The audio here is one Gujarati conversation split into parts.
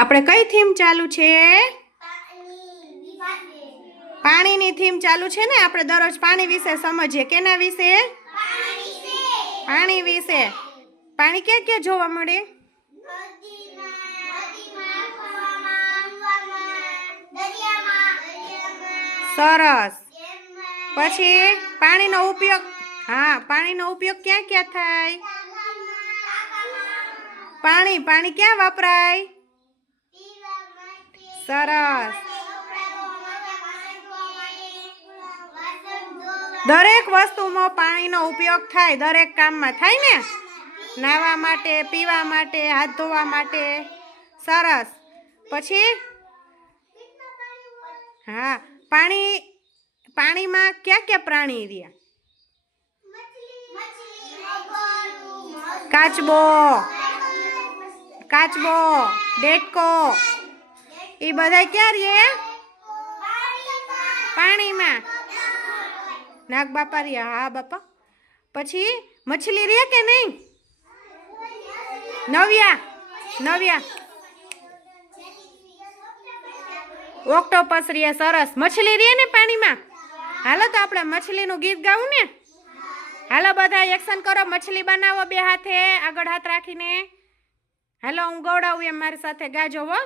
આપણે કઈ થીમ ચાલુ છે? પાણીની થીમ ચાલુ છે ને. આપણે દરરોજ પાણી વિશે સમજીએ. કેના વિશે? પાણી વિશે. પાણી ક્યાં ક્યાં જોવા મળે? સરસ. પછી પાણીનો ઉપયોગ, હા, પાણીનો ઉપયોગ ક્યાં ક્યાં થાય? પાણી ક્યાં વપરાય? સરસ. દરેક વસ્તુમાં પાણીનો ઉપયોગ થાય. દરેક કામમાં થાય ને. નાહવા માટે, પીવા માટે, હાથ ધોવા માટે. સરસ. પછી હા, પાણીમાં ક્યાં ક્યાં પ્રાણી રહ્યા? કાચબો, દેડકો, એ બધા ક્યાં રહે? પાણીમાં. નાગ બાપા રહ્યા. હા બાપા. પછી મછલી રહે કે નહીં? નવ્યા. ઓક્ટોપસ રહ્યા. સરસ. મછલી રહે ને પાણીમાં. હાલો તો આપણે મછલીનું ગીત ગાવું ને. હાલો બધા એક્શન કરો. મછલી બનાવો બે હાથે, આગળ હાથ રાખીને. હાલો હું ગવડાવું એમ મારી સાથે ગાજો હો.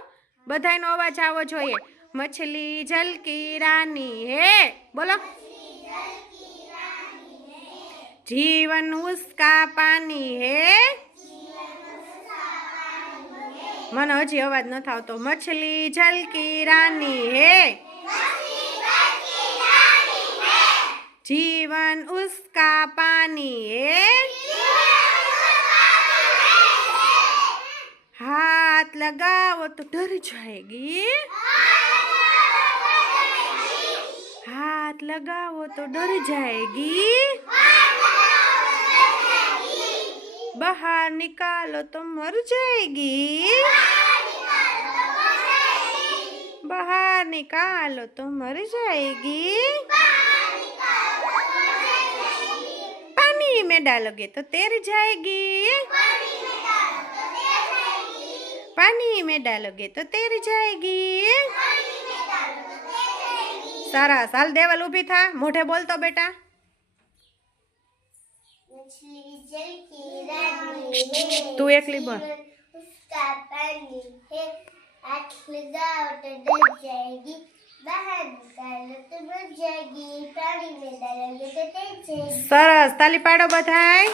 બધાયનો અવાજ આવવો જોઈએ. મછલી જલકી રાની હે. બોલો. जीवन उसका पानी है. मन हजी अवाज न था तो. मछली जल की रानी है, जीवन उसका पानी है. हाथ लगाओ तो डर जाएगी, हाथ लगाओ तो डर जाएगी. बाहर निकालो तो मर जाएगी, बाहर निकालो तो मर जाएगी. पानी में डालोगे तो तैर जाएगी, पानी में डालोगे तो तैर जाएगी. सरस. हाल देवल ऊभी था. मोढे बोल तो बेटा. मछली जल की रानी है, तू एकली बोल. उसका पानी है, हाथ लगाओ तो डर जाएगी, बाहर निकालो तो मर जाएगी, पानी में डालोगे तो तैर जाएगी. सरस. ताली पाडो बधाय.